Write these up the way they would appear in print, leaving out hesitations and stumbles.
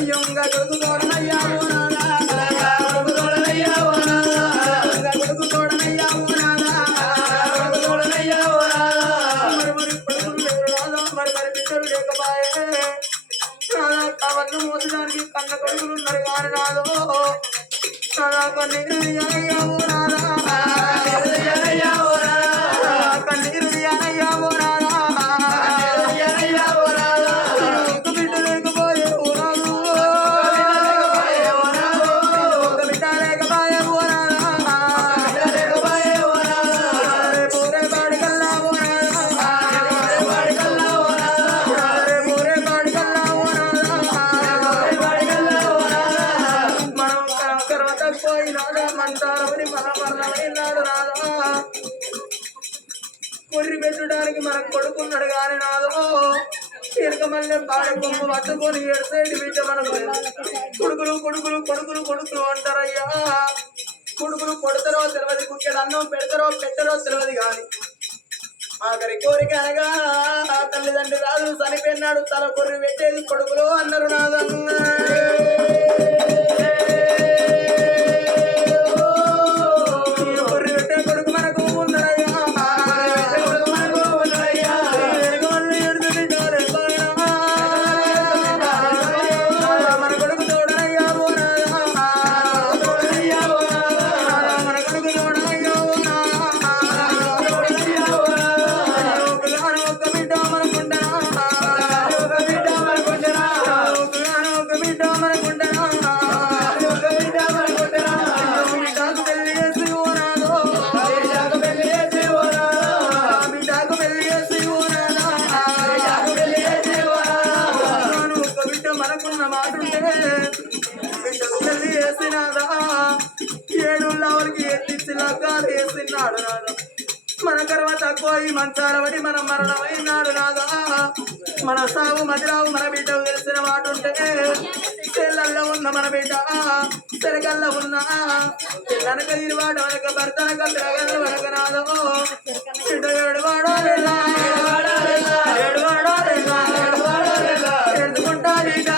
అయ్యంగా కొడుకు తోడనయ్యా ఓ నాదా కొడుకు తోడనయ్యా ఓ నాదా కొడుకు తోడనయ్యా ఓ నాదా కొడుకు తోడనయ్యా ఓ నాదా మరి కొడుకులు లేరు రాదా మరి బిడ్డలు లేకపాయే నాదా కవన్ను మోసడానికి కన్న కొడుకులు ఉన్నారు కానీ రాదు నాదా కన్నీరు తీయనయ్యా ఓ నాదా తీయనయ్యా ఓ నాదా కన్నీరు తీయనయ్యా ఓ నాదా కొర్రి పెట్టడానికి మనకు కొడుకున్నాడు కానీ నాదో ఎనక మళ్ళీ పాడ కొమ్మ పట్టుకొని ఎడసేటి బిడ్డ మనకు కొడుకులు కొడుకులు కొడుకులు కొడుకులు అంటారయ్యా కొడుకులు కొడతారో తెలియదు కుక్కెడు అన్నం పెడతారో పెట్టరో తెలియదు కానీ ఆఖరి కోరిక అనగా తల్లిదండ్రులు రాజు చనిపోయినాడు తల కొర్రి పెట్టేది కొడుకులు అన్నారు నాదన్న మన కర్మ తక్కువ ఈ మంచాల పడి మనం మరణమైనాడు నాదా మన సాగు మదిరావు మన బిడ్డ తెలిసిన మాట ఉంటే చెల్లల్లో ఉన్న మన బిడ్డ తెలగల్లో ఉన్న వెనక ఇరువాడ వెనక భర్తనక తెలగల్ల వెనక నాదో బిడ్డ ఏడువాడాలేలా ఎడుకుంటా బిడ్డ ఎడుకుంటా బిడ్డ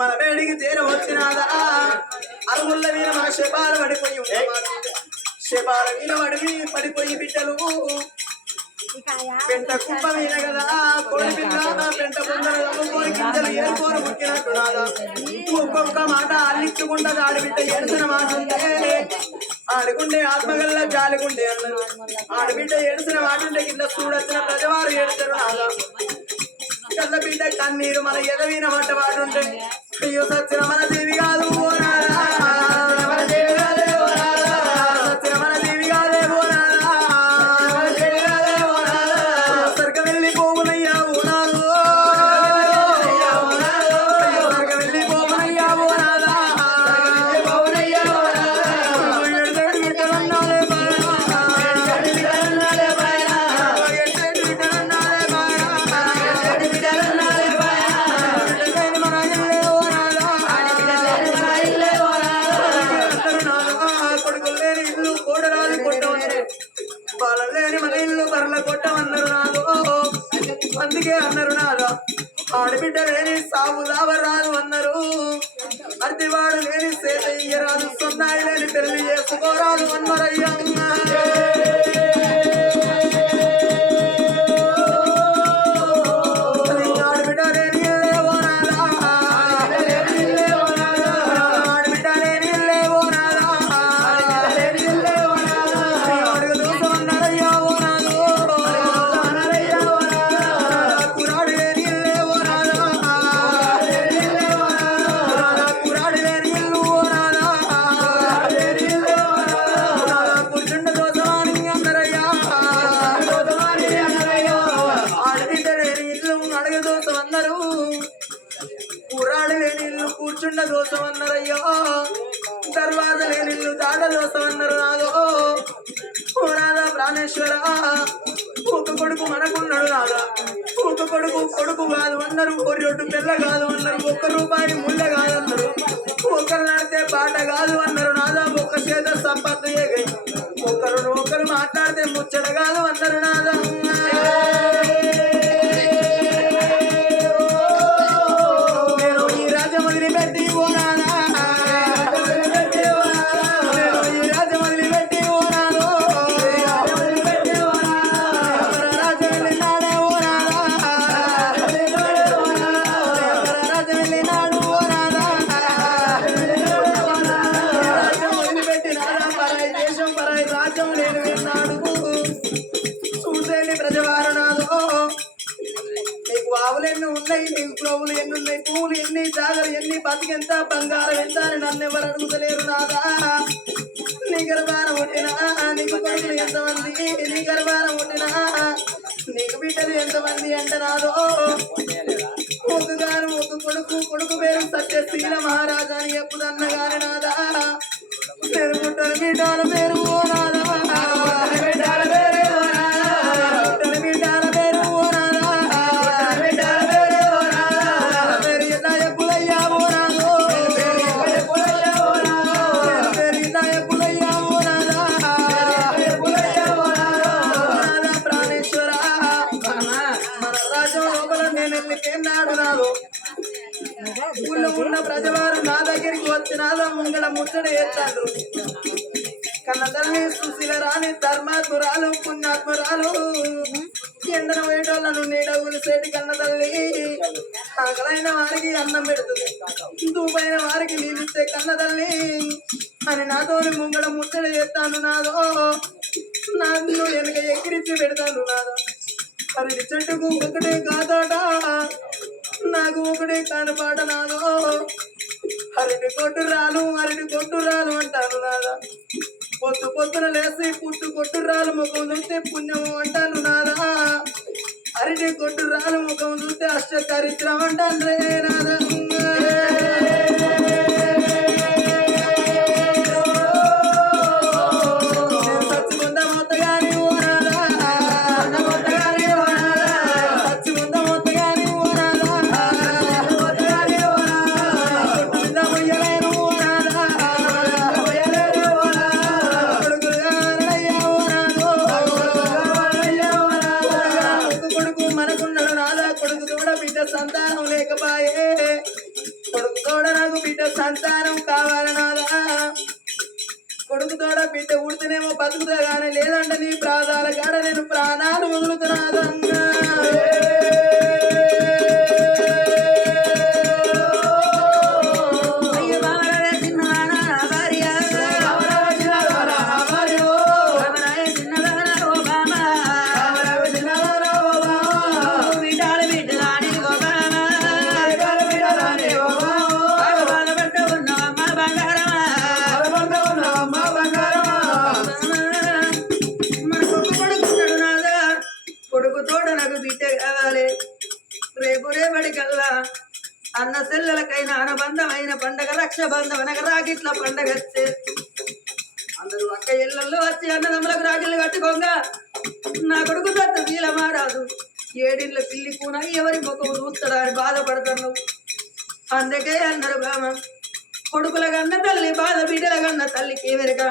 మన వేడికి తీర వచ్చినాదా అరుగుళ్ళ మీద మన శపాల పడిపోయి శపాల మీద పడిపోయి బిడ్డలు పెంట కుప్ప మీద కదా కోడి పిల్ల పెంట పొందలు కోరి గింజలు ఏరుకోరు ముక్కినట్టు నాదా ఒక్కొక్క మాట అల్లించుకుంటా ఆడిబిడ్డ ఏడ్చిన మాట ఉంటే ఆడుకుంటే ఆత్మగల్ల జాలికుంటే అన్నారు ఆడబిడ్డ ఏడ్చిన మాట ఉంటే కింద చూడొచ్చిన ప్రజవారు ఏడుతారు నాదా కళ్ళ బిడ్డ కన్నీరు మన ఎదవిన మాట మాట ఉంటే అయ్యో సచ్చిన మన దేవి కాదు మన దేవి కాదే సచ్చిన మన దేవి కాదే సరిగ్గా వెళ్ళి పోగునయ్యా ఓనాలు సరిగ్గా వెళ్ళి పోగునయ్యా ఓనాలా వాళ్ళని మన ఇల్లు బర్ల కొట్టమన్నారు నాదో అందుకే అన్నారు నాదో ఆడబిడ్డ లేని సాగు లావరాదు అన్నారు అర్దివాడు లేని సేతయ్య రాదు సొన్నాయి లేని పెళ్లి చేసుకోరాదు అన్నారయ్యా కూర్చుండ దోసమా దోసమన్నారయ్యో దర్వాజ లేనిల్లు దాట దోసమన్నారు నాదో ఓ నాదా ప్రాణేశ్వర ఒక కొడుకు మనకున్నాడు నాదా ఒక కొడుకు కాదు అన్నారు కొర్రొడ్డు పిల్ల కాదు అన్నారు ₹1 ముళ్ళ కాదు అన్నారు ఒకరు నడితే పాట కాదు అన్నారు నాదా ఒక్క చేత సంపత్తు ఏగై ఒకరు మాట్లాడితే ముచ్చట కాదు అన్నారు నాదా నేను ఈ రాజ్యం వదిలిపెట్టి ఓ నానా పువ్వులు ఎన్ని ఉన్నాయి పువ్వులు ఎన్ని జాగలు ఎన్ని బతికెంత బంగారం ఎంత అని నన్ను ఎవరు అడుగుతలేరు నాదా నీ గర్భాన పుట్టినా నీకు కొడుకులు ఎంతమంది నీ గర్భాన పుట్టినా నీకు బిడ్డలు ఎంతమంది అంటే నాదో ఒక కొడుకు పేరు సత్యశీల మహారాజా అని ఎప్పుడన్న గాని నాదా పేరు పుట్టని బిడ్డల పేరు ఓ నాదా బిడ్డల పేరు ఓ నాదా బిడ్డల పేరు ఓ నాదా ఊళ్ళో ఉన్న ప్రజవారు నా దగ్గరికి వచ్చి నాలో ముంగడ ముచ్చట చేస్తాడు కన్న తల్లి సుశీల రాని ధర్మాత్మురాలు పుణ్యాత్మురాలు ఎండన పోయేటోళ్ళను నీడ ఊలిసేటి కన్న తల్లి ఆకలైన వారికి అన్నం పెడుతుంది దూపైన వారికి నీళ్ళిచ్చే కన్న తల్లి అని నాతోని ముంగడ ముచ్చట చేస్తాను నాదో నన్ను వెనక ఎక్కిరించి పెడతాను నాదో అరటి చెట్టుకు ఒకటే కాదాట నాకు ఒకటే కానపాట నాదో అరటి కొట్టురాలు అంటాను నాదా పొద్దున లేసి కొట్టురాలు ముఖం చూస్తే పుణ్యము అంటాను నాదా అరటి కొట్టురాలు ముఖం చూస్తే అష్టచరిత్రం అంటాను రే నాదా సంతానం లేకపాయే కొడుకు తోడ నాకు బిడ్డ సంతానం కావాలనాదా కొడుకు తోడ బిడ్డ ఉడితేనేమో బతుకుతా కానీ లేదంటే నీ ప్రాణాల కాడ నేను ప్రాణాలు వదులుతున్నాదంగా అన్న సెల్లలకైనా అనుబంధమైన పండగ రక్షబంధం అనగా రాగిట్ల పండగ వస్తే అందరూ అక్క ఇళ్లలో వచ్చి అన్నదమ్ములకు రాగిళ్ళు కట్టుకోగా నా కొడుకు దత్త వీలమారాదు ఏడిళ్ళ పిల్లి కూన ఎవరి ముఖం చూస్తాడా అని బాధపడతాను అందుకే అన్నారు బామ కొడుకుల కన్న తల్లి బాధ బిడ్డల కన్న తల్లికి ఏమెరక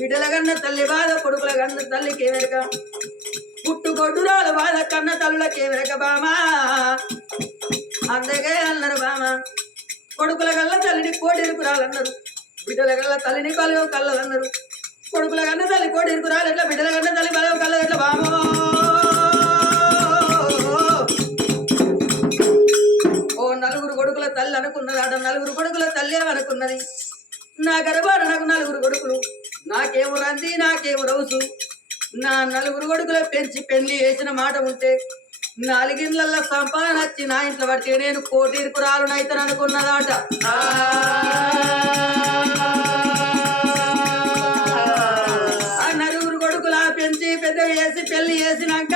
బిడ్డల కన్న తల్లి బాధ కొడుకుల కన్న తల్లికి ఏమెరక పుట్టుకొడ్డురాలు బాధ కన్న తల్లులకి ఏమెరక బామా అందుకే అన్నారు బామ కొడుకుల కల్ల తల్లిని కోడిరుకురాలన్నారు బిడ్డల కల్ల తల్లిని బలగం కళ్ళలన్నారు కొడుకుల కన్న తల్లి కోడిరుకురాలు ఎట్లా బిడ్డల కన్న తల్లి బలగం కళ్ళ ఎట్లా బామో ఓ నలుగురు కొడుకుల తల్లి అనుకున్నది ఆడ నలుగురు కొడుకుల తల్లి అనుకున్నది నా గర్భాన నాకు నలుగురు కొడుకులు నాకేమో రంది నాకేమో రౌసు నా నలుగురు కొడుకుల పెంచి పెళ్లి వేసిన మాట ఉంటే 4 ఇళ్ళల్లో సంపాదన వచ్చి నా ఇంట్లో పడితే నేను కోటిరుకురాలునైతాను అనుకున్నదాట ఆ నలుగురు కొడుకులా పెంచి పెద్దగా చేసి పెళ్లి చేసినాక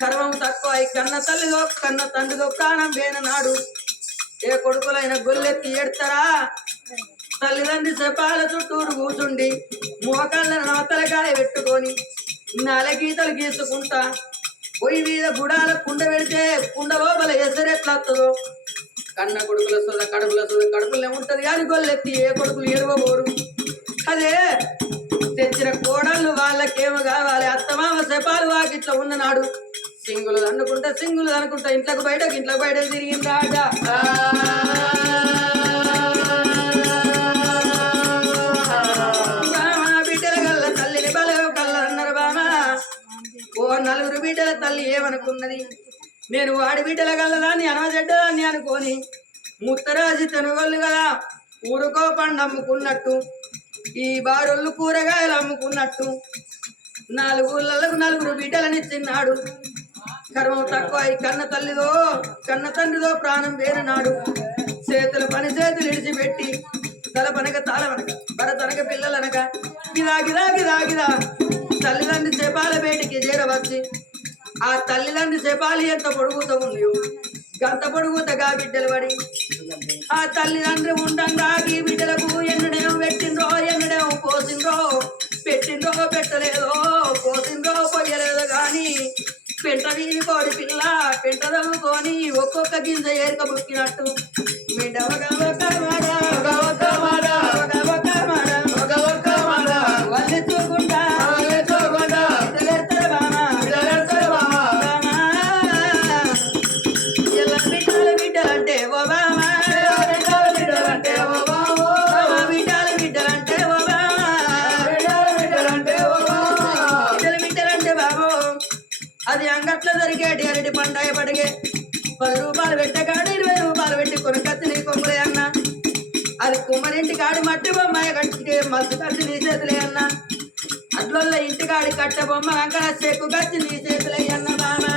కర్మం తక్కువ కన్న తల్లిదో కన్న తండ్రిదో ప్రాణం వేన నాడు ఏ కొడుకులైన గొల్లెత్తి ఏడ్తారా తల్లిదండ్రి శపాల చుట్టూరు కూర్చుండి మోకాళ్ళను నవతలకాయ పెట్టుకొని నలగీతలు గీసుకుంటా పొయ్యి మీద గుడాల కుండ పెడితే కుండ లోపల ఎసరెట్లొస్తుందో కన్న కొడుకుల సొద కడుపులే ఉంటది కానీ గొల్లెత్తి ఏ కొడుకులు ఎడవబోరు అదే తెచ్చిన కోడళ్ళు వాళ్ళకేమో కావాలి అత్తమామ శపాలు వాకిట్లా ఉన్ననాడు సింగులు అనుకుంటా ఇంట్లోకి బయటకు తిరిగిందాట బిడ్డల గల్ల తల్లిని బలవ కల్ల అన్నారు బామా ఓ నలుగురు బిడ్డల తల్లి ఏమనుకున్నది నేను వాడి బిడ్డల గల్లదాన్ని అనవజెడ్డదాన్ని అనుకోని ముత్తరాజు తెనుగోళ్ళు కదా ఊరుకో పండు అమ్ముకున్నట్టు ఈ బారొళ్ళు కూరగాయలు అమ్ముకున్నట్టు 4 ఊళ్ళకు 4 బిడ్డలనిచ్చిన్నాడు కర్మం తక్కువ ఈ కన్న తండ్రిదో ప్రాణం వేరునాడు చేతుల పని చేతులు ఇడిచిపెట్టి తల పనక తాళ వనక భరతనక పిల్లలనక గిదా తల్లిదండ్రి శపాల బయటికి చేరవచ్చి ఆ తల్లిదండ్రి శపాలి ఎంత పొడుగుతూ ఉంది గంత పొడుగుతగా బిడ్డలు పడి ఆ తల్లిదండ్రి ఉండంగా ఈ బిడ్డలకు ఎన్నడేమో పెట్టిండ్రో ఎన్నడేమో పోసిండ్రో పెట్టిండ్రో పెట్టలేదో పోసిండ్రో పోయలేదో గాని పెంట వీని కోడి పిల్ల పెంట దమ్ముకొని ఒక్కొక్క గింజ ఏరుక బుక్కినట్టు వల్లెత్తుకుంటా బిడ్డలంటే ఓ బామా బిడ్డలంటే బాబు అది అంగట్లో జరిగేటి అరటి పండాయ పడిగే 10 రూపాయలు పెట్టగాడు 20 రూపాయలు పెట్టి కొనుకత్తి నీ కొమ్మలే అన్న అది కుమ్మరింటి కాడి మట్టి బొమ్మ కట్టి మస్తు కట్టి నీ చేతులే అన్న అట్ల ఇంటికాడి కట్ట బొమ్మ అంకణ చెక్కు కట్టి నీ చేతులే అన్న బామా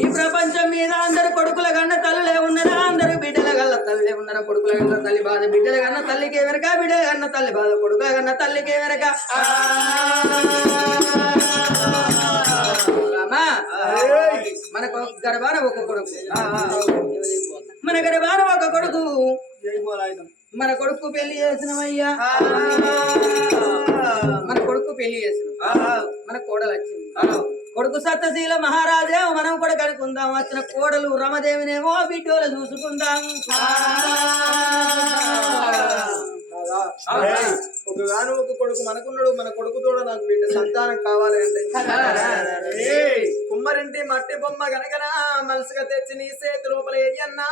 ఈ ప్రపంచం మీద అందరు కొడుకుల కన్న తల్లులే ఉన్నారా అందరు బిడ్డల గల్ల తల్లి ఉన్నారా కొడుకుల కన్న తల్లి బాధ బిడ్డల కన్న తల్లికే వెనక బిడ్డల కన్న తల్లి బాధ కొడుకుల కన్న తల్లికే వెనక మనకు గర్భాన ఒక కొడుకు మన గర్భాన ఒక కొడుకు మన కొడుకు పెళ్లి చేసినమయ్యా మన కొడుకు పెళ్లి చేసిన మన కోడలు వచ్చింది కొడుకు సత్తశీల మహారాజే మనం కూడా కనుక్కుందాం వచ్చిన కోడలు రమదేవినేమో బిడ్డోలు చూసుకుందాం ఒకగాను ఒక కొడుకు మనకున్నాడు మన కొడుకుతో నాకు బిడ్డ సంతానం కావాలి అంటే కుమ్మరింటి మట్టి బొమ్మ గనకనా మనసుగా తెచ్చి నీ చేతి లోపల వేయన్నా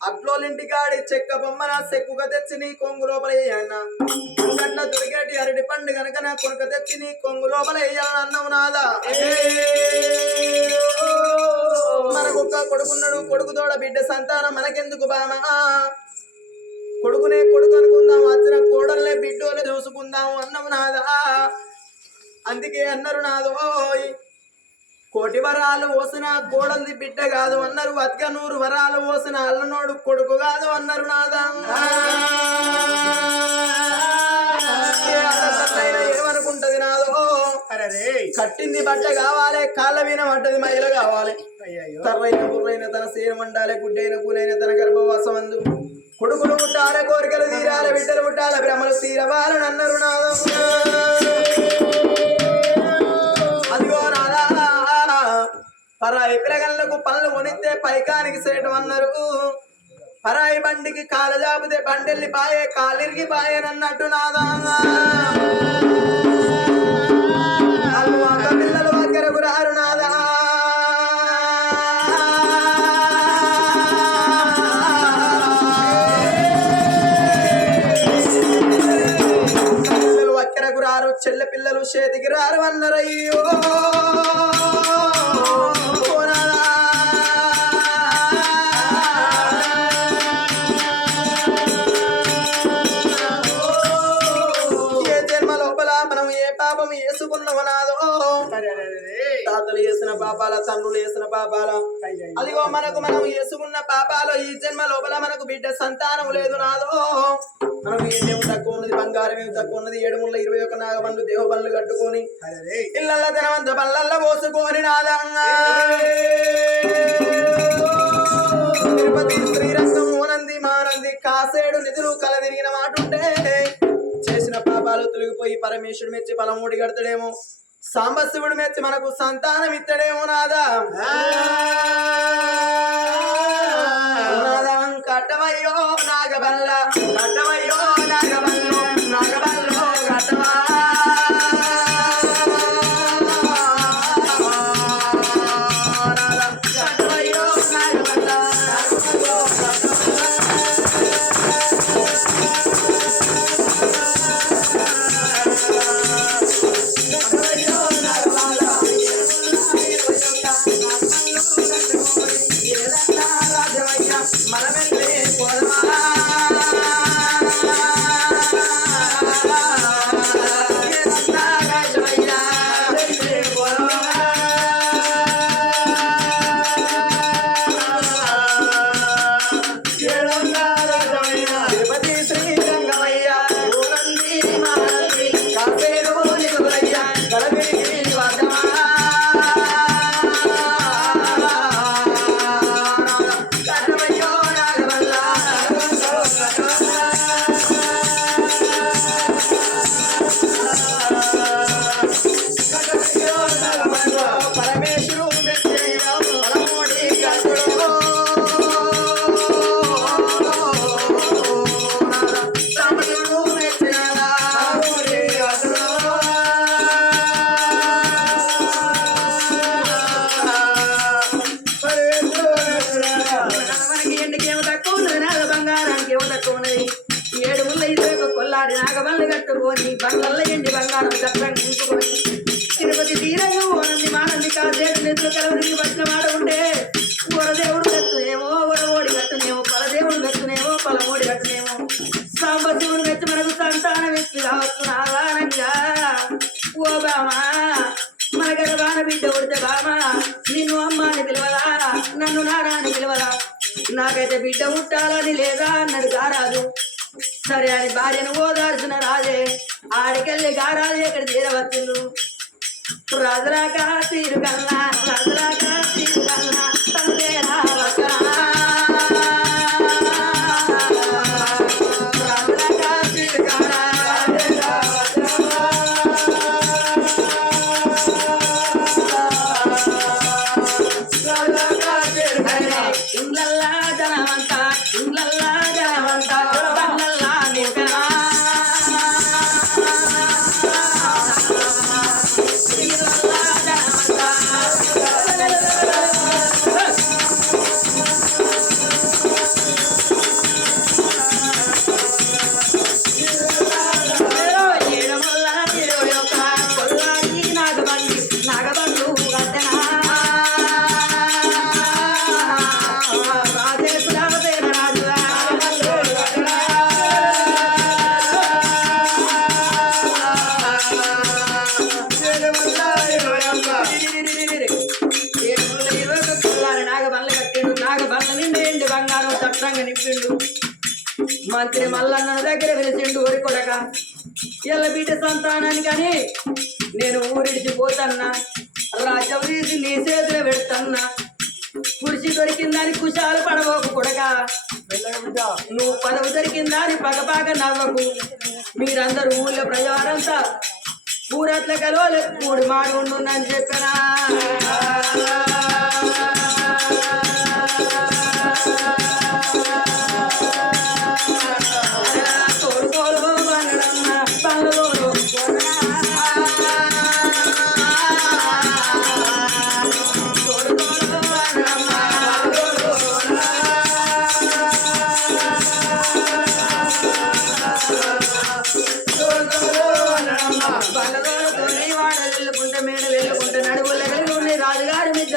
అట్లోలింటికాడి చెక్క బొమ్మన చెక్కుగా తెచ్చి నీ కొంగు లోపల వేయన్నా అంగట్ల దొరికేటి అరటి పండు గనక నా కొనుక తెచ్చి నీ కొంగు లోపల వేయాలని అన్నావు నాదా మనకొక్క కొడుకున్నాడు కొడుకుతోడ బిడ్డ సంతానం మనకెందుకు బామా కొడుకునే కొడుకు అనుకుందాం వచ్చిన కోడల్నే బిడ్డోలే చూసుకుందాం అన్నావు నాదా అందుకే అన్నారు నాదో 1,000 వరాలు పోసిన కోడల్ది బిడ్డ కాదు అన్నారు 100 వరాలు పోసిన అల్లనోడు కొడుకు కాదు అన్నారు నాదా ఏమనుకుంటది నాదో కట్టింది బట్ట కావాలి కాళ్ళ వీణ పడ్డది మహిళ కావాలి తర్రైన బుర్రైన తన సేన వండాలి గుడ్డైన కూనైన తన గర్భవాసం అందు కొడుకులు పుట్టాలి కోరికలు తీరాలి బిడ్డలు పుట్టాలి భ్రమలు తీరవాలని అన్నారు నాదా అదిగో నాదా పరాయి పిల్లగళ్ళకు పనులు కొనిస్తే పైకానికి సేయటం అన్నారు పరాయి బండికి కాలు జాపితే బండెల్లి పాయే కాలిరిగి పాయేనన్నట్టు నాదా పిల్లలు దగ్గరకు రారు నాదా పిల్లలు దగ్గరకు రారు చెల్లె పిల్లలు చేతికి రారు అన్నారయ్యో తాతలు చేసిన పాపాల తండ్రులు చేసిన పాపాల అదిగో మనకు మనం చేసుకున్న పాపాలు ఈ జన్మ లోపల మనకు బిడ్డ సంతానం లేదు నాదో మనం ఏమేమి తక్కువ ఉన్నది బంగారం ఏమి తక్కువ ఉన్నది 721 నాగబండ్లు దేవ బండ్లు కట్టుకొని ఇళ్ళ ధనవంత బళ్ళల్లో పోసుకొని నాదంగా తిరుపతి శ్రీరంగం ఓనంది మానంది కాసేడు నిధులు కలదిరిగిన మాట ఉంటే చేసిన పాపాలు తొలగిపోయి పరమేశ్వరుడు మెచ్చి పలమూడి కడతాడేమో సాంబశివుడు మెచ్చి మనకు సంతానం ఇత్తడేమో నాదా కట్టవయ్యో నాగబల్ల కట్టవయ్యో నాగబల్లో నాగబల్లో కట్టవా కట్టవయ్యో నాగబల్ల నాగబల్లి కట్టుకొని బండ్లల్లో ఎండి బంగారం చట్టం ఉంచుకొని తిరుపతి తీరంగా ఓనంది మానంది కాసేడు నెత్తులు కలవరికి వచ్చిన మాట ఉంటే వరదేవుడు కట్టునేమో వరవోడి కట్టునేమో పలదేవుడు కట్టునేమో పలమోడి కట్టునేమో సాంబశివుడు మెచ్చి మనకు సంతానం ఎత్తి రావచ్చు నారాయణంగా ఓ బామా మన గర్భాన బిడ్డ ఉడితే బామా నిన్ను అమ్మాని పిలవలా నన్ను నారాని పిలవలా నాకైతే బిడ్డ ముట్టాలని లేదా అన్నది కారాదు సరే అని భార్యను ఓదార్చిన రాజే ఆడికెళ్ళి గారాలు ఎక్కడ తీరవచ్చును రాజులాగా తీరు కన్నా రాజులాగా తీరు కన్నా తండ్రేనా వసనా రాజులాగా తీరు కన్నా ఇండ్లల్లా జనమంత ఇండ్లల్లా జనమంత మంత్రి మల్లన్న దగ్గర వెలిసిండు ఊరి కొడక ఎల్ల బిడ్డ సంతానానికి అని నేను ఊరిడిచిపోతన్నా రాజ్యం తీసి నీ చేతిలో పెడతన్నా కుర్చీ దొరికిందని కుశాలు పడవకు కొడక నువ్వు పదవి దొరికిందని పగపాక నవ్వకు మీరందరూ ఊళ్ళో ప్రజారంతా ఊరట్ల కలవలే కూడి మాడి ఉండుందని చెప్పనా రాజుగారి మిద్ర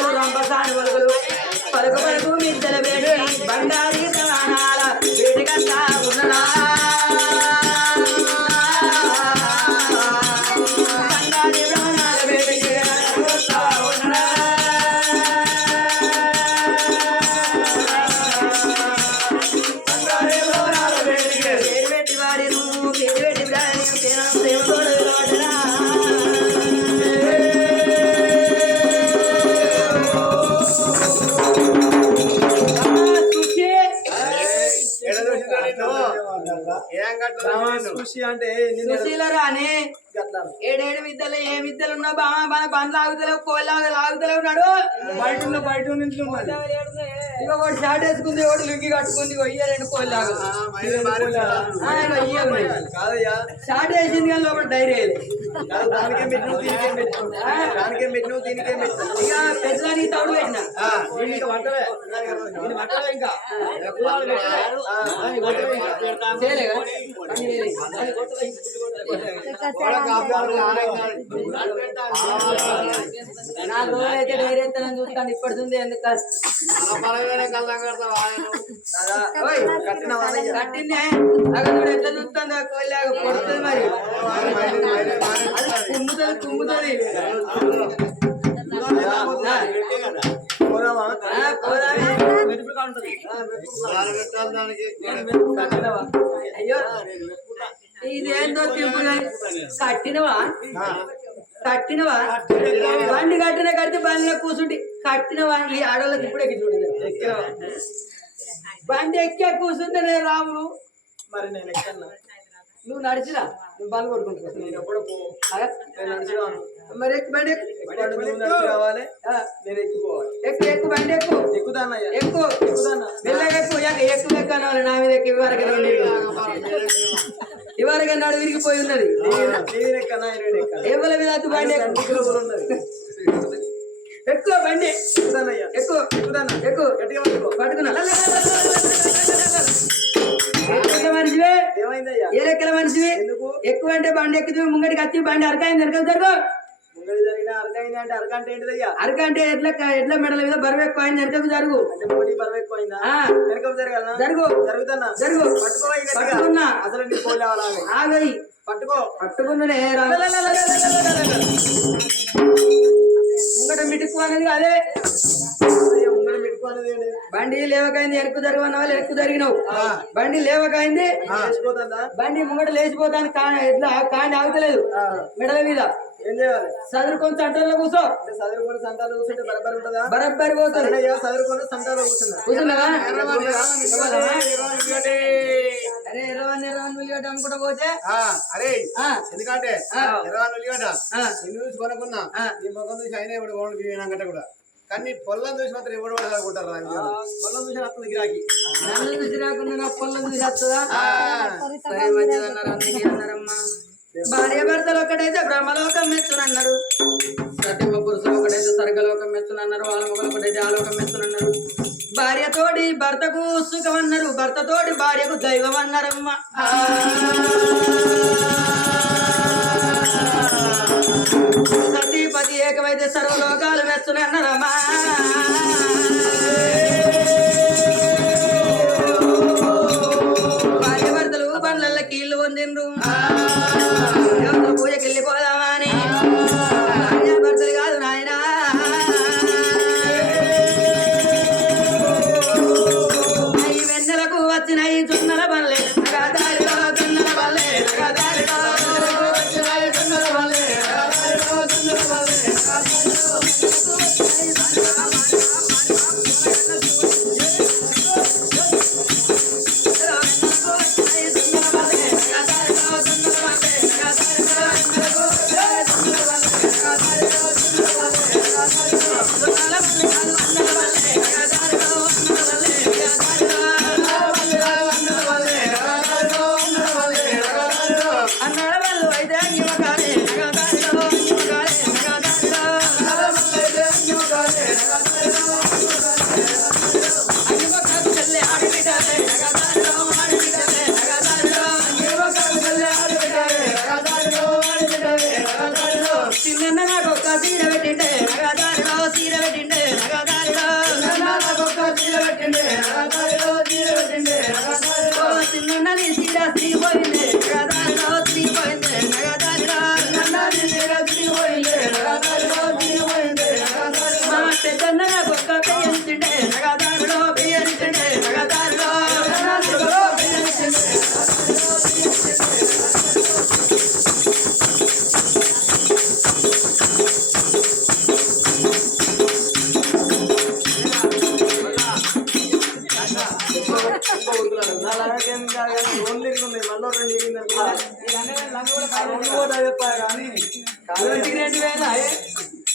ఏం కట్టాలి చూసి అంటే నిన్ను సుశీల రాని గట్లా 7 విద్యలు ఏ విద్యలు ఉన్నా బాగా మన బండ్లు ఆగుతలేవు కోళ్ళు ఆగుతలేవు ఉన్నాడు బయట నుంచి ఇక ఒకటి షార్ట్ వేసుకుంది ఒకటి లుంగి కట్టుకుంది ఇయ్య 2 కోళ్ళు ఆగు కాదయ్యా షార్ట్ వేసింది కానీ లోపల డైరీ కాదు, దానికే పెట్టు దీనికే పెట్టు దానికే పెట్టు దీనికే పెట్టు ఇక పెద్దదానికి తౌడు పెట్టిన చేయలేగా నాకు రోజులైతే డైరీ ఎత్తానని చూస్తాను ఇప్పటిది ఎందుకు కట్టిందే అక్కడ ఎట్లా చూస్తుంది కోళ్ళగా పడుతుంది మరి అది కుమ్ముతుంది అయ్యో ఇదేందో తింపుగా కట్టినవా బండి కడితే బండిలో కూర్చుంటే కట్టినవా ఈ ఆడవాళ్ళకి ఇప్పుడే చూడు బండి ఎక్కే కూర్చుంటే నేను రాములు మరి నేను ఎక్కన్నా నువ్వు నడిచిరా నువ్వు బండి కొడుకుంటున్నావు నేను ఎప్పుడు నేను నడిచిరాను మరి ఎక్కు బండి నడిచి రావాలి నేను ఎక్కుకోవాలి ఎక్కు బండి ఎక్కుతానయ్యా ఎక్కుతానా మెల్లగా ఎక్కువ ఎక్కాలి నా మీద ఎక్కువ ఇవరకు నాడు విరిగిపోయి ఉన్నది ఎవరి మీద అత్తు బండి ఎక్కువ బండి ఎక్కువ పట్టుకున్నా మనిషివే ఏ లెక్కల మనిషివి ఎక్కువ అంటే బండి ఎక్కువ ముంగడికి వచ్చి బండి అరకాయింది వెనక జరుగు అరక అంటే ఎట్లా మెడల మీద బరువు ఎక్కువ అయింది వెనకకు జరుగు జరుగు పట్టుకున్నా అసలు ఆగయి పట్టుకున్నానే ముంగట మిటుకు అనేది అదే బండి లేవకైంది ఎరుకు జరగవన్న వాళ్ళు ఎరుకు జరిగినావు బండి లేవకైంది బండి ముంగట లేచిపోతాను ఎట్లా కాండి ఆగుతలేదు మెడల మీద ఏం చేయాలి చదువుకొని సంటలో కూర్చో చదువుకొని సంటాలు కూర్చుంటే బరబరి ఉంటుందా బరబ్బరి పోతుంది చదువుకొని సంటాలో కూర్చున్నావా అరే 20 ఉల్లిగడ్డ అనుకుంటా పోతే అరే ఎందుకంటే 20 ఉల్లిగడ్డ నిన్ను చూసి కొనుక్కున్నా నీ ముఖం చూసి అయినా ఇప్పుడు కొనుక్కు కూడా కానీ పొల్లం చూసి మాత్రం ఎవరు అనుకుంటారు పొల్లం చూసి వస్తుంది గిరాకి నన్ను చూసి రాకుండా పొల్లం చూసి వస్తుందా సరే మంచిది అన్నారు అందుకే అన్నారమ్మా భార్య భర్తలు ఒకటైతే బ్రహ్మలోకం మెచ్చునన్నారు సత్యమ పురుషులు ఒకటైతే స్వర్గలోకం మెచ్చునన్నారు వాళ్ళ మొగలు ఒకటైతే ఆలోకం మెచ్చునన్నారు భార్యతోటి భర్తకు సుఖం అన్నారు భర్తతోటి భార్యకు దైవం అన్నారమ్మా సతీపతి ఏకమైతే సర్వలోకాలు మెచ్చునన్నారమ్మా భార్య భర్తలు బండ్ల కీళ్ళు పొందిండ్రు పూజకి వెళ్ళిపోదామా అని భార్య భర్తలు కాదు నాయనా ఈ వెన్నెలకు వచ్చినాయి జొన్నల బల్లే దారిలో జొన్నల బల్లే దారిలో అలాగేం కాదు కానీ ఓన్లీ ఉన్నాయి మళ్ళీ రెండు రెండు కూడా చెప్పాలి కానీ ఇంటికి 2,000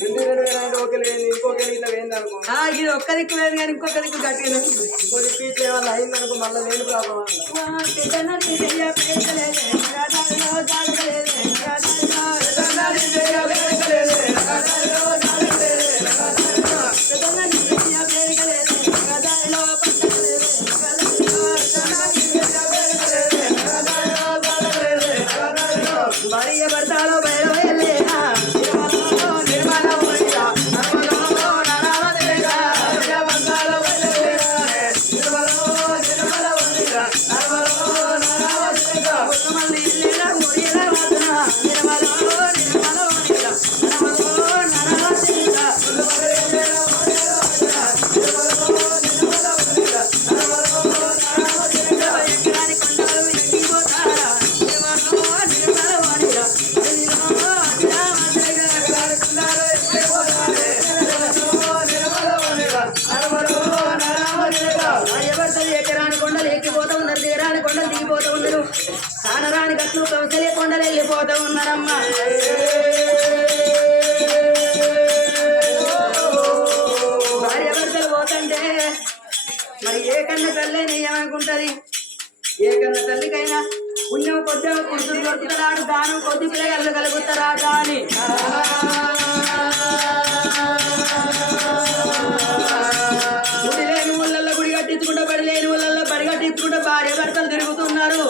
ఇంటికి 2,000 అంటే ఒకరి ఇంకొకరి ఇట్లా వేయింది అనుకో ఇది ఒక్క దిక్కు లేదు కానీ ఇంకొక దిక్కు గట్టిగా ఇంకో దిక్కు ఏమన్నా అయిందనుకో మళ్ళీ లేని ప్రాబ్లం భార్య భర్తలో బయలుదేరేనా కానరాని గట్లు కౌసలే కొండలు వెళ్ళిపోతూ ఉన్నారమ్మా భార్య భర్తలు పోతుంటే మరి ఏ కన్న తల్లి ఏమనుకుంటది ఏ కన్న తల్లికైనా పుణ్యం కొద్ది కుర్తులు దొరుకుతాడు దానం కొద్ది పిల్లగళ్ళు కలుగుతారా కానీ గుడి లేని ఊళ్ళల్లో గుడి కట్టించుకుంటూ బడి లేని ఊళ్ళల్లో బడి కట్టించుకుంటూ భార్య భర్తలు తిరుగుతున్నారు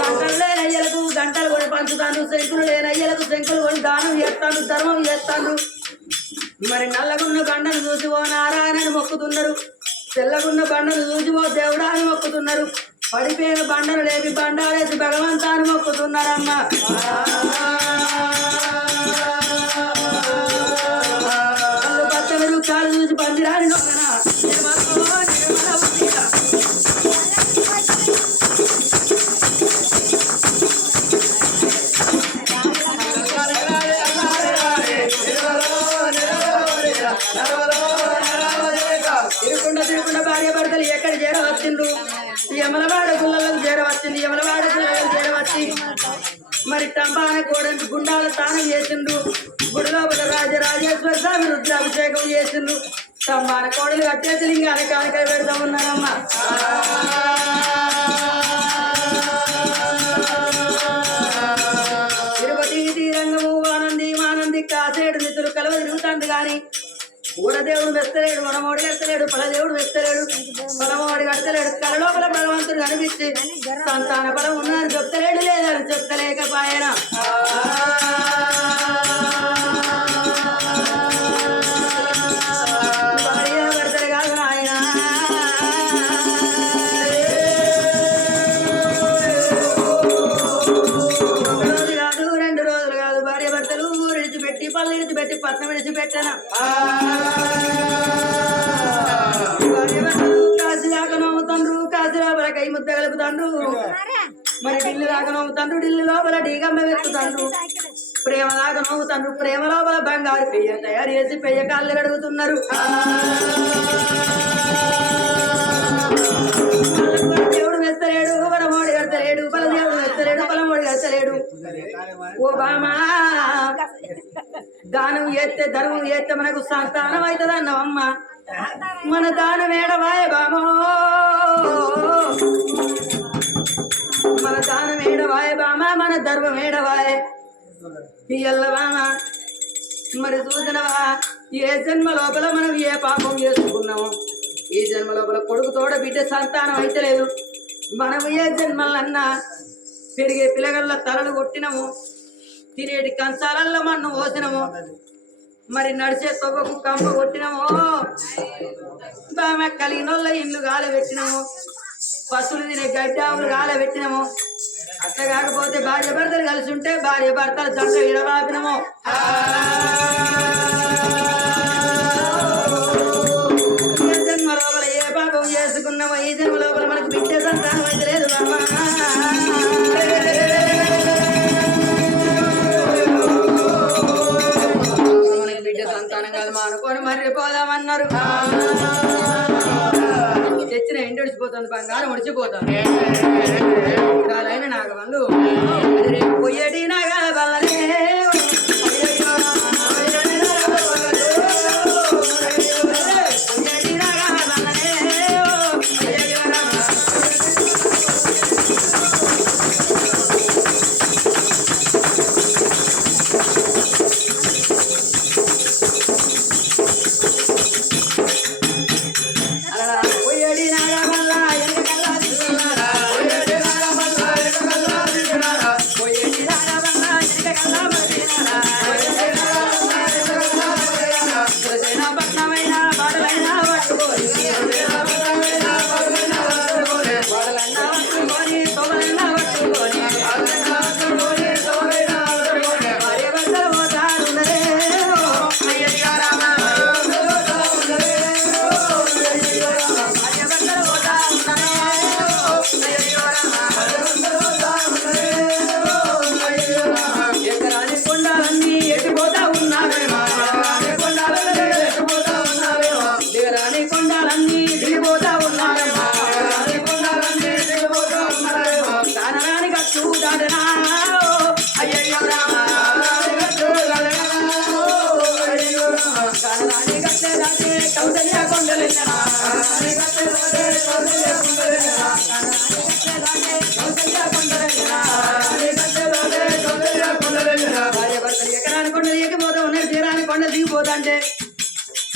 గంటలు లేనయ్యలకు గంటలు కొని పంచుతాను శంకులు లేనయ్యలకు శంకులు కొని దానం చేస్తాను ధర్మం చేస్తాను మరి నల్లగున్న బండను చూసి ఓ నారాయణని మొక్కుతున్నారు తెల్లగున్న బండను చూసి ఓ దేవుడా అని మొక్కుతున్నారు పడిపోయిన బండను లేపి బండారేసి భగవంతాన్ని మొక్కుతున్నారమ్మా పచ్చని వృక్షాలు చూసి పందిరాని తిరుగుకుండా భార్య భర్తలు ఎక్కడ చేరవచ్చిండ్రు యమలవాడ గుళ్ళలకు చేరవచ్చింది యమలవాడ గుళ్ళలకు చేరవచ్చి మరి టంబాన కోడకి గుండాల తానం చేసిండ్రు గుడి లోపల రాజరాజేశ్వర స్వామి రుద్రాభిషేకం చేసిండ్రు టంబాన కోడలు కట్టేసి లింగాల కానికై పెడతా ఉన్నారమ్మా తిరుపతి తీరంగము ఆనంది కాసేడు నిధులు కలవ తిరుగుతాంది కానీ ఊరదేవుడు వెస్తలేడు వనమోడి కడతలేడు పలదేవుడు వెస్తలేడు పలమోడి కడతలేడు కలలోపల భగవంతుడు కనిపించి సంతాన బలం ఉన్నారని చెప్తలేడు లేదని చెప్తలేకపోయాన భార్య భర్తలు కాదు నాయన రోజు కాదు 2 రోజులు కాదు భార్య భర్తలు విడిచిపెట్టి పళ్ళు విడిచిపెట్టి పట్నం విడిచిపెట్టనా కాశీ దాకా నవ్వుతాండ్రు కాశీ లోపల కై ముద్ద కలుపుతాండ్రు మరి ఢిల్లీ దాకా నవ్వుతాండ్రు ఢిల్లీ లోపల డీగమ్మ వెతుకుతాండ్రు ప్రేమ దాకా నవ్వుతాండ్రు ప్రేమ లోపల బంగారు పెయ్య తయారు చేసి పెయ్య కాళ్ళు కడుగుతున్నారు దేవుడు వెస్తలేడు వనమోడి కడతలేడు పలదేవుడు వెస్తలేడు పలమోడి కడతలేడు ఓ బామా దానం చేస్తే ధర్మం చేస్తే మనకు సంతానం అవుతుంది అన్నవమ్మ మన దానం ఏడవాయ బామో మన దానం ఏడవాయ బామ మన ధర్మం ఏడవాయ ఇయ్యల్ల బామ మరి చూసినవా ఏ జన్మ లోపల మనం ఏ పాపం చేసుకున్నాము ఈ జన్మ లోపల కొడుకు తోడ బిడ్డ సంతానం అయితే లేదు మనము ఏ జన్మలన్నా పెరిగే పిల్లగల్ల తలలు కొట్టినము తినేటి కంచాలల్లో మన్ను పోసినము మరి నడిచే తొవ్వకు కంప కొట్టినము బామె కలిగినోళ్ళ ఇల్లు గాలబెట్టినము పశువులు తినే గడ్డాములు గాలబెట్టినము అట్లా కాకపోతే భార్య భర్తలు కలిసి ఉంటే భార్య భర్తలు జంట ఇడబాపినము ఏ జన్మ లోపల ఏ పాపం చేసుకున్నామో ఈ జన్మ లోపల మనకు బిడ్డ సంతానం అయితే లేదు బామా బిడ్డ సంతానం కాదు మానుకొని మర్రిపో పోదామన్నారు తెచ్చిన ఎండు ఒడిచిపోతుంది బంగారం ఒడిచిపోతుంది కాలైన నాగవల్లు రేపు పొయ్యేటి నాగా బల్లనే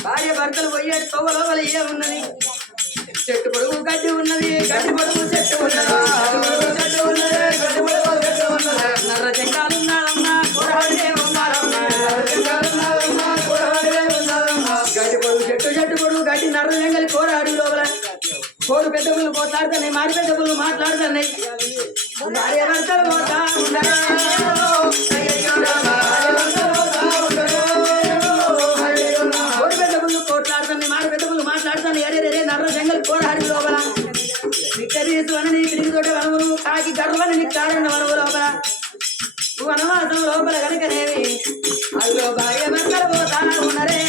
భార్య భర్తలు పోయేది తొవ్వ లోపల ఏ ఉన్నది చెట్టు పొడుగు గడ్డి ఉన్నది గడ్డి పొడుగు చెట్టు ఉన్నది నర్ర జంగాలు ఉన్నారమ్మా గడ్డి పొడుగు చెట్టు పొడుగు గడ్డి నర్ర జంగలి కోరాడు లోపల కోరు పెద్ద పుల్లు పోట్లాడుతున్నాయి మారి పెద్ద పుల్లు మాట్లాడుతున్నాయి భార్య భర్తలు పోతా ఉండరు నర్ర జంగల్ కోరాడి లోపల విక్కరీసు అని తిరిగి తోటి వనములు కాకి గర్వని నీ కారండ వనము లోపల వనవాసం లోపల కనుకనేవి అదిలో భార్య భర్తలు పోతా ఉన్నరే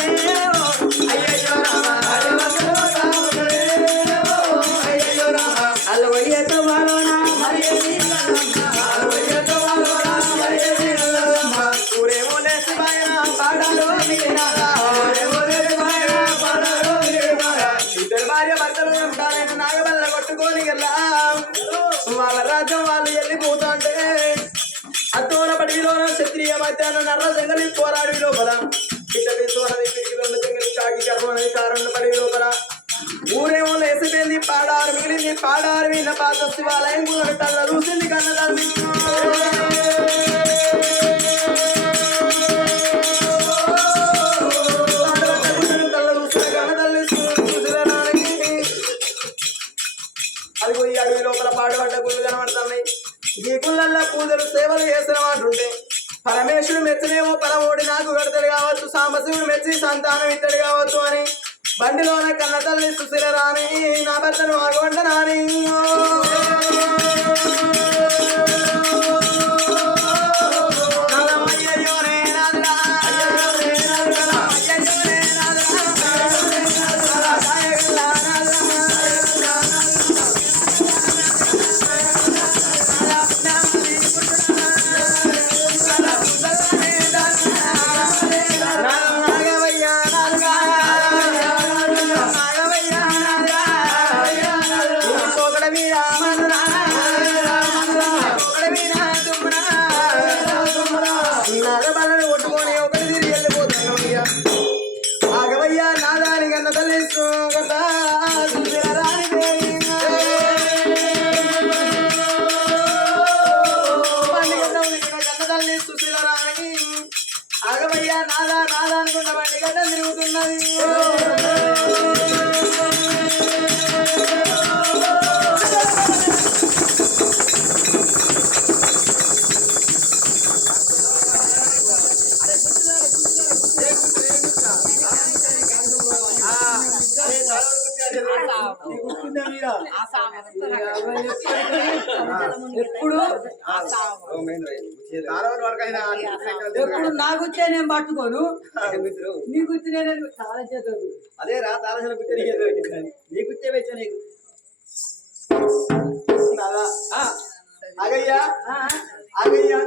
అల్లు వయ్యతో వాలోనా ఊరేమో లేసి పాడాలో భార్య భర్తలు ఉంటారైన నాగబల్ల కొట్టుకొని వాళ్ళ రాజ్యం వాళ్ళు వెళ్ళిపోతుంటే అత్తోన పడిలో క్షత్రియ మధ్యాహ్నం నర్ర జంగలి పోరాడి లోపల పిట్ట తీసుకున్నది పిరికి రెండు జంగలి కాకి గర్వనది కారణం పడి లోపల ఊరేమో లేసిపోయింది పాడారు మిగిలింది పాడారు విన్న పాత శివాలయం కూడా తల్ల రూసింది కన్న తల్లి అది పోయి అడవి లోపల పాడుపడ్డ గుళ్ళు కనబడుతున్నాయి ఈ గుళ్ళల్లో పూజలు సేవలు చేసిన వాడు ఉంటే పరమేశ్వరుడు మెచ్చినేమో పరమోడి నాకు కడతాడు కావచ్చు సాంబశివుడు మెచ్చి సంతానం ఇద్దడు కావచ్చు అని బండిలోన కన్న తల్లి సుశీల రాని నా భర్తను ఆగొండ నాని కొట్టుకొని ఒకరి తిరిగి వెళ్ళిపోతాను ఆగవయ్యా నాదాని కన్న తల్లి రాని కన్న తల్లి సుశీల రాణి ఆగవయ్యా నాదా నాదా అనుకున్న బండి గడ్డ తిరుగుతున్నది ఎప్పుడు ఎప్పుడు నా గుచ్చే నేను పట్టుకోను నీ గుర్తు నేను చాలా చేతాను అదే రా తాళసిన గుర్తు నీ గుర్తే వచ్చా నీకు ఆగయ్యా ఆగయ్యా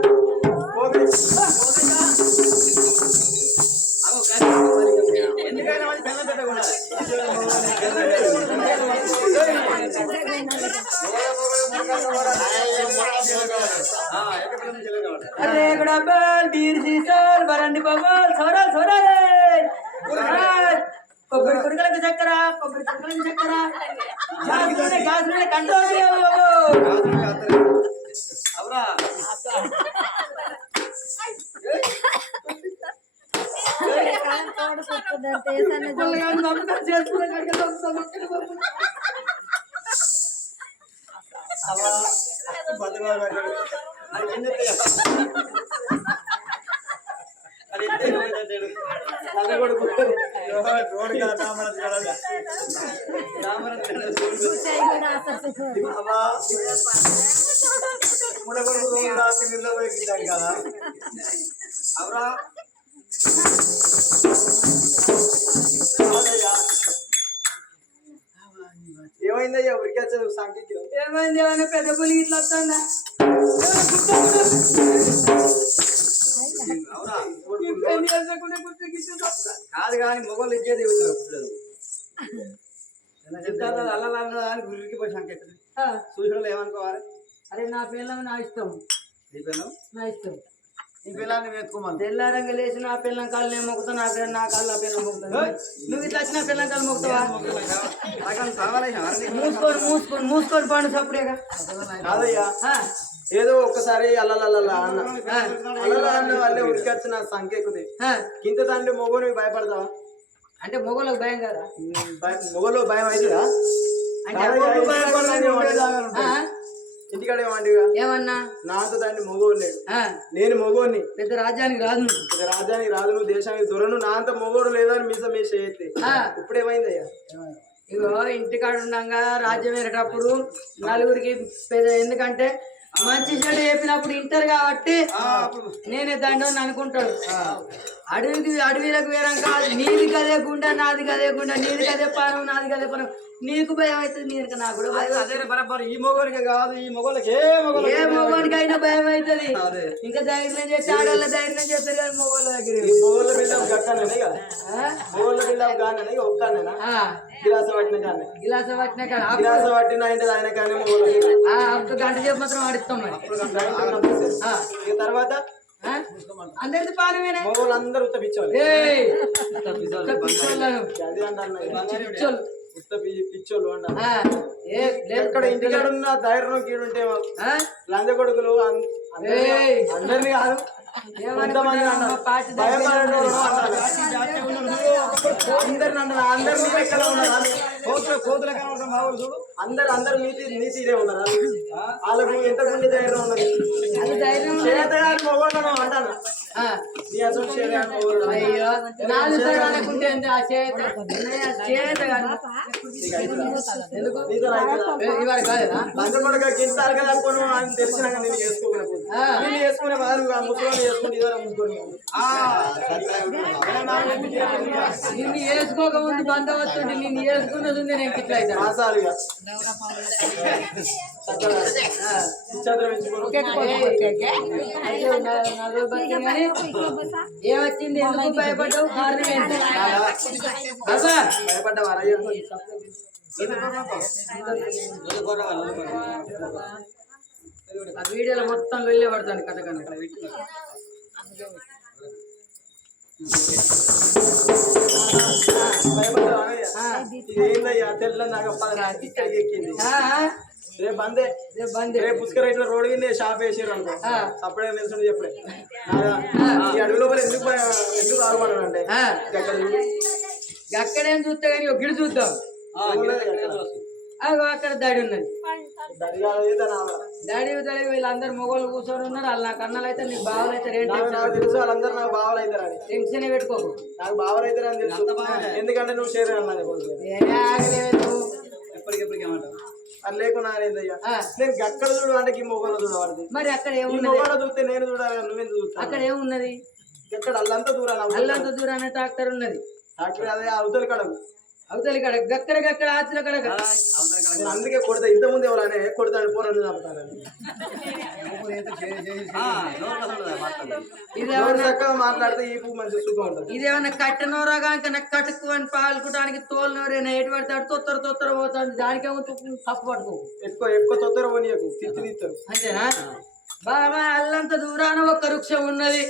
ఎందుకైనా మంచి బెల్లం పెట్టకుండా अरे गुड़ाबल बीर सीसर बरंडी बबल छोरा छोरा रे कोबरी कुड़कल के चक्करा गास में कंट्रोल किया बाबू అవరా కదా అవరా ఏమైందయ్యా ఉరికి వచ్చారు సాంకేతికం ఏమైంది ఏమైనా పెద్ద పులి ఇట్లా వస్తుందా కాదు కానీ మొగలు ఇచ్చేది అల్లని గురికి పోయి సంకేతం చూసిన ఏమనుకోవాలి అరే నా పిల్లలు నా ఇష్టం నీ పిల్లలు నా ఇష్టం నీ పిల్లాన్ని వేసుకోమని తెల్లారంగా లేచి నా పిల్లం కాళ్ళు నేను మొక్కుతా నా పిల్లలు నా కాళ్ళు నా పిల్లలు మొక్కుతా నువ్వు ఇట్లా వచ్చిన పిల్లం కాళ్ళు మొక్కుతావా మూసుకొని పండు సప్పుడేగా కాదయ్యా ఏదో ఒక్కసారి అల్లలల్లా అన్న వాళ్ళే ఉరికి వచ్చి నాకు సంకేకుది కింద తండ్రి మొగోని భయపడతావా అంటే మొగోళ్ళకి భయం కదా మొగలో భయం అవుతుందా ఇంటికాడ ఏమన్నా నాతో దాన్ని మొగోడు లేడు నేను మొగోడిని పెద్ద రాజ్యానికి రాదు రాజ్యానికి రాదు నువ్వు దేశానికి దొరను నా అంత మొగోడు లేదని మీస మీ చేయతే ఇప్పుడేమైందయ్యా ఇగో ఇంటికాడ ఉన్నాగా రాజ్యం వేరేటప్పుడు నలుగురికి ఎందుకంటే మంచి చెడు చెప్పినప్పుడు ఇంటర్ కాబట్టి నేనే దండని అనుకుంటాడు అడవిలకు వేరంగా నీది కదే గుండె నాది కదే గుండె నీది కదే పానం నాది కదే పానం నీకు భయం అవుతుంది నీకు నాకు కూడా అదే బరాబర్ ఈ మొగోడికి కాదు ఈ మొగోళ్ళకి ఏ మొగోడికి అయినా భయం అవుతుంది ఇంకా ధైర్యం చేస్తే ఆడవాళ్ళ ధైర్యం చేస్తారు కానీ మొగోళ్ళ దగ్గర మొగోళ్ళ బిల్డప్ గట్టనే కదా మొగోళ్ళ బిల్డప్ కానీ ఒక్కనేనా గిలాస పట్టిన కానీ గిలాస పట్టిన కానీ గిలాస పట్టిన అంటే ఆయన కానీ ఒక గంట సేపు మాత్రం ఆడిస్తాం తర్వాత అందరిది పాలమేనా మొగోళ్ళు అందరూ ఉత్తపించాలి పిచ్చోళ్ళు ఎక్కడ ఇంటికాడ ఉన్న ధైర్యం కీడుంటే లంజ కొడుకులు అందరినీ కాదు అందరిని అందరు నీతి ఇదే ఉన్నారు వాళ్ళకు ఎంత గుండె ధైర్యం ఉన్నది చేతగాని మొగోళ్ళను అంటాను అయ్యో లంజ కొడుకు కింటారు కదా అని తెలిసినాక నేను చేసుకోకుండా చేసుకునే బాధ ముసలి చేసుకుంటే ఇదో ముసుకొని నిన్ను వేసుకోక ముందు బందోబస్తు నిన్ను వేసుకున్నది ఉంది నేను ఇట్లా అయితే ఏమొచ్చింది ఎందుకు భయపడ్డావు కారణం ఏంటి భయపడ్డావా ఆ వీడియోలో మొత్తం వెళ్ళే పడుతుంది కథ కనుక ఇదేందయ్యా తెల్ల నాకు ఇక్కడికి ఎక్కింది రేపు బందే రేపు పుష్కర ఇట్లా రోడ్ కింద షాప్ వేసారు అనుకో అప్పుడే నిల్చుండి చెప్పలే ఈ అడుగు లోపల ఎందుకు ఆగమన్నాడు అంటే అక్కడేం చూస్తే కానీ ఒక గిడి చూద్దాం అగో అక్కడ దాడి ఉన్నది దడిగాలే దాని ఆవిడ. దాడి వీళ్ళందరూ మొగోళ్ళు కూర్చొని ఉన్నారు. వాళ్ళు నాకు అన్నలు అయితే నీకు బావలు అయితే నాకు తెలుసు వాళ్ళందరూ నాకు బావలు అవుతారని. టెన్షన్ పెట్టుకోకు. నాకు బావలు అవుతారని తెలుసు. ఎందుకంటే నువ్వు షేర్ అన్నది ఎప్పటికెప్పటికేమంటావు అది లేకున్నా ఏందయ్యా నేను ఎక్కడ చూడు అంటే ఈ మొగలు చూడవాడిది. మరి అక్కడ ఈ ఏమున్నది? మొగలు చూస్తే నేను చూడాలి, నువ్వేం చూస్తా? అక్కడ ఏమున్నది? ఎక్కడ అల్లంతా దూరాలి, అల్లంత దూరాన ట్రాక్టర్ ఉన్నది. డాక్టర్ అదే అవతల కడకు. అవతలి కడ గక్కడగక్కడ ఆచిన కడ నేను అందుకే కొడతా. ఇంత ముందు ఎవరైనా కొడతాడు పోరని చంపుతారని చక్కగా మాట్లాడితే ఈ పువ్వు మంచి సుఖం ఉంటుంది. ఇదేమన్నా కట్టెనోరాగా నాకు కట్టుకుని పాల్కోవడానికి తోలు నోరైనా ఎటు పడతాడు తొత్తర పోతుంది. దానికేమో తప్పు పట్టుకో. ఎక్కువ తొత్తర పోనీయకు, తిత్తి తీస్తారు. అంతేనా? బాబా అల్లంత దూరాన ఒక వృక్షం ఉన్నది.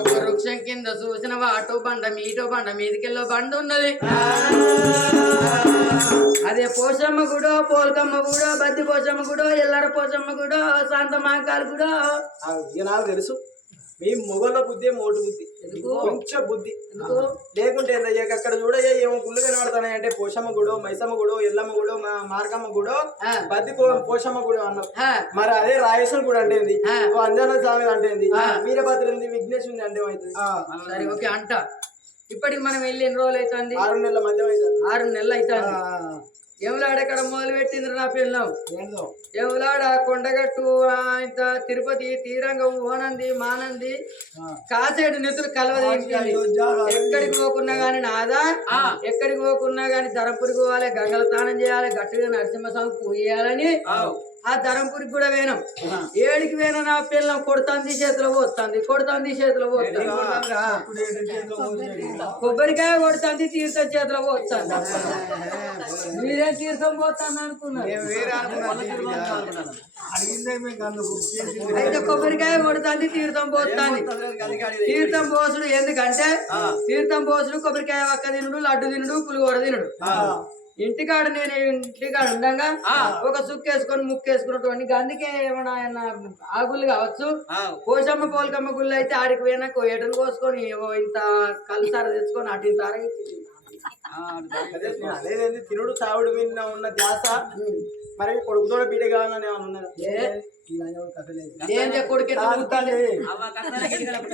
ఒక వృక్షం కింద చూసిన అటో బండ మీదికెళ్ళో బండ ఉన్నది. అదే పోచమ్మ గుడో, పోల్కమ్మ గుడో, బద్ది పోచమ్మ గుడో, ఎల్లర పోచమ్మ గుడో, శాంత మాంకాలు గుడో. నాకు తెలుసు మీ మొగల బుద్ధి మోటు బుద్ధి, కొంచెం బుద్ధి లేకుంటే ఏందయ్యా అక్కడ చూడయ్యా ఏమో గుళ్ళు కనబడతాయి అంటే పోషమ్మ గుడో, మైసమ్మ గుడో, ఎల్లమ్మ గుడో, మార్గమ్మ గుడో, బద్ది పోషమ్మ గుడో అన్నావు. మరి అదే రాయేశ్వర గుడి అంటే ఏంది, అంజనా స్వామి అంటే ఏంది, వీరభద్ర ఉంది, విఘ్నేష్ ఉంది అంటే అవుతుంది. సరే ఓకే అంట. ఇప్పటికి మనం వెళ్ళి ఎన్ని రోజులు అవుతుంది? 6 నెలల మధ్య 6 నెలలు అవుతుంది. ఏములాడ ఎక్కడ మొదలు పెట్టింది నా పిల్లం? ఏములాడ కొండగట్టు, ఇంత తిరుపతి, తీరంగం, ఓనంది, మానంది, కాసేడు నెత్తులు కలవది. ఎక్కడికి పోకున్నా గాని నాదా, ఎక్కడికి పోకున్నా గాని ధరంపురికి పోవాలి, గంగల స్నానం చేయాలి, గట్టిగా నరసింహస్వామి పూయాలని ఆ ధరంపురికి కూడా వేనం. ఏడికి వేనా నా పిల్లం? కొడుతుంది చేతిలో పోతుంది, కొబ్బరికాయ కొడుతుంది, తీర్థం చేతిలో పోతుంది. మీరేం తీర్థం పోతాను అనుకున్నారు? అయితే కొబ్బరికాయ కొడుతుంది, తీర్థం పోతుంది. తీర్థం పోసుడు ఎందుకంటే తీర్థం పోసుడు కొబ్బరికాయ ఒక్క తినుడు, లడ్డు తినుడు, పులిగోర తినుడు. ఇంటికాడ నేను ఇంటికాడ ఉండగా ఒక సుక్కేసుకొని ముక్కేసుకున్నటువంటి అందుకే ఏమన్నా ఆ గుళ్ళు కావచ్చు. పోషమ్మ పోల్కమ్మ గుళ్ళు అయితే ఆడికి పోయినా ఎటను కోసుకొని ఇంత కలుసార తెచ్చుకొని అటు తారగి అదేంది తినుడు తావుడు విన్న ఉన్న ధ్యాస. మరి కొడుకుతో బీట కావాలని ఉన్నది.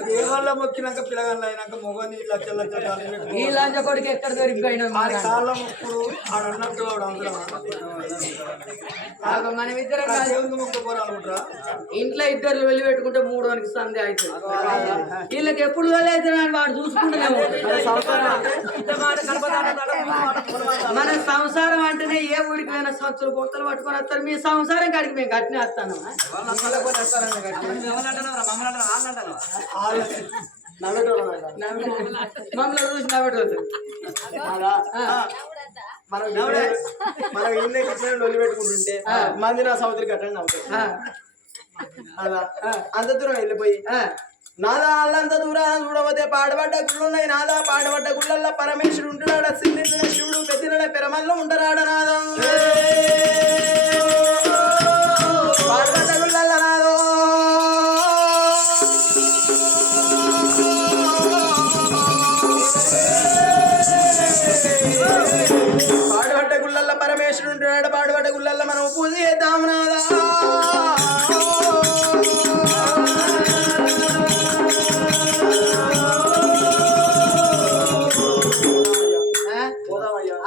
దేవాళ్ళ మొక్కినాక పిల్లగాళ్ళు అయినాక మొగని లక్షల ఈ లంచ కొడుకు ఎక్కడ దొరికిపోయినా కాళ్ళ మొక్కుడు అన్నట్టు మనమిద్దరం మొక్కుకోరాలనుకుంటారా? ఇంట్లో ఇద్దరు వెళ్ళి పెట్టుకుంటే 3 సందే అవుతుంది. వీళ్ళకి ఎప్పుడు వెళ్ళైతే వాడు చూసుకుంటున్నాము. మన సంసారం అంటేనే ఏ ఊరికి పోయినా సంచులు బొత్తలు పట్టుకొని వస్తారు. మీ సంసారం కాడికి మేము కట్టిన వస్తాను. మమ్మల్ని చూసి నవ్వటోళ్ళు. మనం ఇల్లు లొల్లి పెట్టుకుంటుంటే మంది నా సముద్రం కట్టండి నవ్వుతాయి. అలా అంత దూరం వెళ్ళిపోయి నాదా అల్లంత దూరాన చూడబోతే పాడబడ్డ గుళ్ళున్నాయి. నాదా పాడబడ్డ గుళ్ళల్లో పరమేశ్వరుడు ఉంటున్నాడ, సిద్ధించిన శివుడు పెద్దిన పెరమల్లో ఉండరాడ. నాదా పాడబడ్డ గుళ్ళల్లో నాదో పాడబడ్డ గుళ్ళల్లో పరమేశ్వరుడు ఉంటున్నాడు. పాడబడ్డ గుళ్ళల్లో మనం పూజ చేద్దాం. నాదా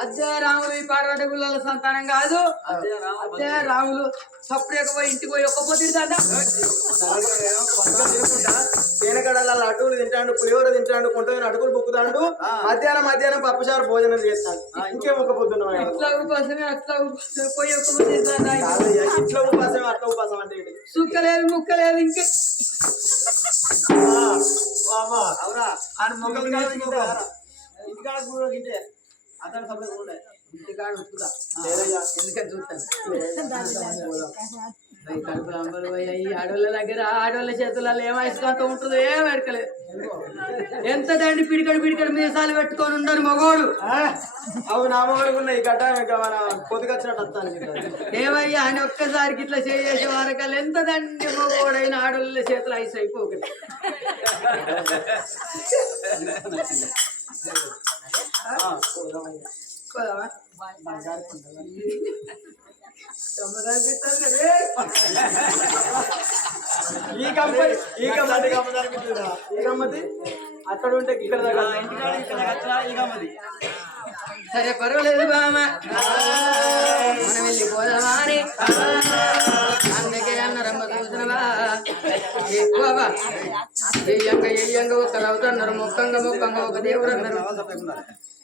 అదే రాములు ఈ పాడబడ్డ గుళ్ళ సంతానం కాదు. అదే రాములు సపరేట్ పోయి ఇంటికి పోయి ఒక్క పొద్దుంటా తేనెగడల అటుకులు తింటాడు, పులిహోర తింటాడు, కొంటమైన అటుకులు బుక్కుతాడు. మధ్యాహ్నం పప్పుచారు భోజనం చేస్తాడు. ఇంకేం ఒక పొద్దున్న ఇట్లా ఉపాసమే అట్లా పోయి ఒక్క పొద్దుంటా. ఇట్లా ఉపాసం అట్లా ఉపాసం అంటే సుక్కలేదు ముక్కలేదు ఇంకే ఇంటికాడ కూడా తింటే అతను సపరేట్ ఉండే ఇంటికాడ ఉప్పుదా ఎందుకని చూస్తాను. ఆడవాళ్ళ దగ్గర ఆడవాళ్ళ చేతులలో ఏం ఐసుకంతా ఉంటుందో ఏం ఎడకలేదు. ఎంత దండి పిడికడు మీసాలు పెట్టుకొని ఉండరు మగోడు. అవు నా మగోడు ఉన్నాయి గడ్డ మన పొద్దుకొచ్చినట్టు వస్తాను. ఏమయ్యా అని ఒక్కసారికి ఇట్లా చేసే వారకాలు ఎంత దండి మగోడైన ఆడవాళ్ళ చేతులు ఐసు అయిపోకటి. ఈ గమ్మతి ఈ గమ్మతి ఈ గమ్మతి అక్కడ ఉంటే ఇక్కడ దాకా ఇంటికాడ ఇక్కడ దాకా ఈ గమ్మతి. సరే పర్వాలేదు బామ మనం వెళ్ళిపోదామా అని అందుకే అన్నారమ్మ చూసినవా ఎక్కువగా ఎయ్యంగా ఒక రౌతు అన్నారు మొక్కంగా ఒక దేవుడు అన్నారు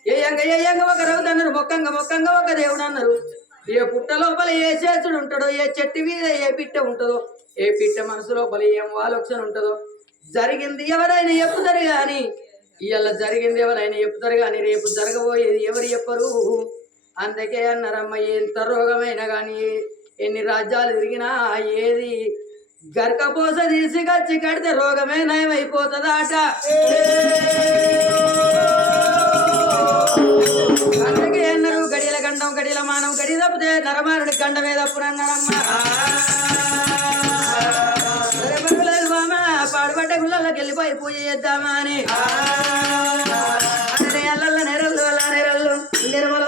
ఏయంగా ఒక రౌతు అన్నారు మొక్కంగా ఒక దేవుడు అన్నారు. ఏ పుట్ట లోపల ఏ చేతుడు ఉంటాడో ఏ చెట్టు మీద ఏ పిట్ట ఉంటుందో ఏ పిట్ట మనసు లోపల ఏం ఆలోచన ఉంటుందో జరిగింది ఎవరైనా చెప్పుతారు గాని ఇవాళ జరిగింది ఎవరైనా చెప్తారు కానీ రేపు జరగబోయేది ఎవరు చెప్పరు. అందుకే అన్నారమ్మ ఎంత రోగమైనా కానీ ఎన్ని రాజ్యాలు తిరిగినా ఏది గరకపోస తీసి కచ్చి కడితే రోగమే నయమైపోతుందట. అందుకే అన్నారు గడియల గండం గడియల మానం గడి తప్పితే నరమానుడి గండమే తప్పునన్నారమ్మ. పాడుపడ్డ గుళ్ళకి వెళ్ళిపోయి పూజ చేద్దామా అని అల్ల నెరళ్ళు అల్ల నెరళ్ళు నిర్మలో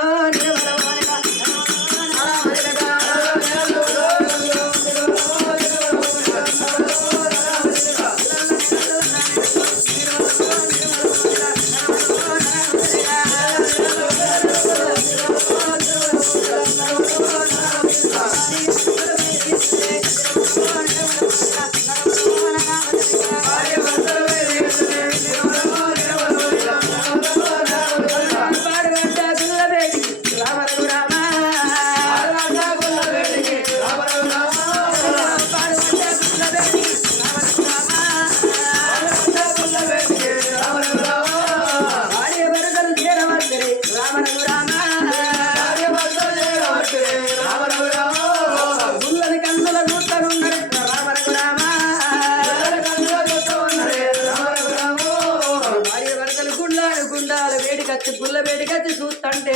గుళ్ళ వేడికచ్చి చూస్తుంటే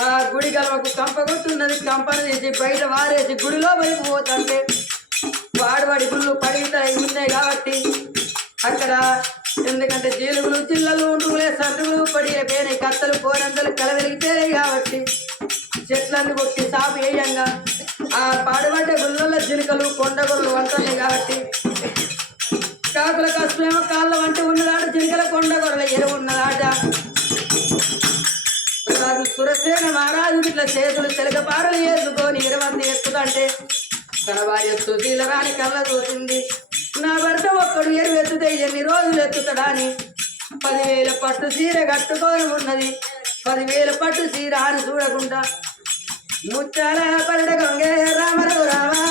ఆ గుడి గలవకు కంప కొట్టున్నది. కంపను తీసి బయట వారేసి గుడిలో వైపు పోతుంటే వాడివాడి గుళ్ళు పడితాయి ఉన్నాయి కాబట్టి అక్కడ ఎందుకంటే జీలుగులు చిల్లలు నువ్వులే సర్రులు పడిపోయినాయి కత్తలు కోరంతలు కలవెలిగిపోయాయి కాబట్టి చెట్లన్నీ కొట్టి సాపు వేయంగా ఆ పాడుబడ్డ గుళ్ళల్లో చిలుకలు కొండగొర్రెలు వంటన్నాయి కాబట్టి కాకుల కష్టమేమో కాళ్ళ వంట ఉన్నదాట చిలుకల కొండగొర్రెల ఎరువు ఉన్నదాట. సురసేన మహారాజు ఇట్లా చేతులు తెలగపారలు వేసుకొని 20 ఎక్కుదంటే తన భార్య సుశీల రాని కళ్ళ చూసింది. నా భర్త ఒక్కడు ఎరువు ఎత్తుతే ఎన్ని రోజులు ఎత్తుతాడని 10,000 పట్టు చీర కట్టుకొని ఉన్నది. 10,000 పట్టు చీర అని చూడకుండా ముచ్చాల పరడ గంగే రామరు రామా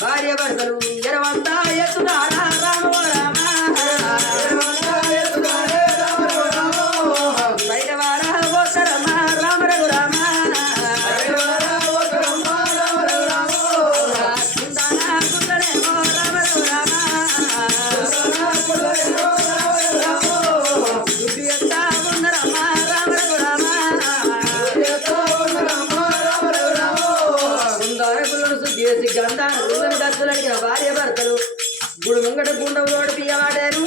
భార్య భర్తలు ఎరవంతా ఎత్తుతారా రామ రామ బయట వారా పోతారమ్మ రామ రఘు రామ కుందనేమో రామ రఘు రామ దుడ్డు ఎత్తా ఉన్నారమ్మ రామ రఘు రామ కుందరకులను శుద్ధి గంధాన్ని దర్శులడిగిన భార్య భర్తలు గుడి ముంగట గుండవు తోడు పియ్యవాడారు.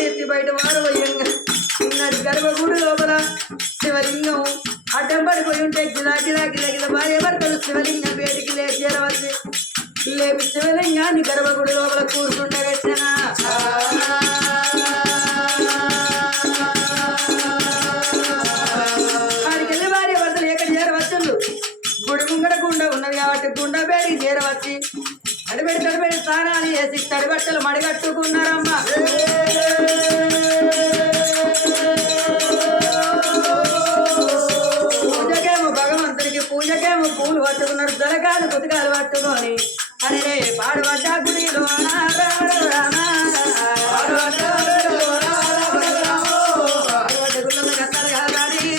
ఎత్తి బయట వాడబోయంగా గర్భగుడి లోపల శివలింగం అడ్డం పడిపోయి ఉంటే గిలాగిల భార్య భర్తలు శివలింగం వేటికి లేచేరవచ్చి లేపి శివలింగాన్ని గర్భగుడి లోపల కూర్చుండగచ్చనా. గుడి ముంగడ గుండ ఉన్నది కాబట్టి గుండ వేడి చేరవచ్చి తడిబెడి స్నానాలు చేసి తడిబట్టలు మడిగట్టుకున్నారమ్మ. పూజకేమో భగవంతుడికి పూజకేమో పూలు పట్టుకున్నారు దొరకాలు కుతకాలు పట్టుకొని అరే పాడుబడ్డ గుడిలో గుళ్ళ కథలు కాదని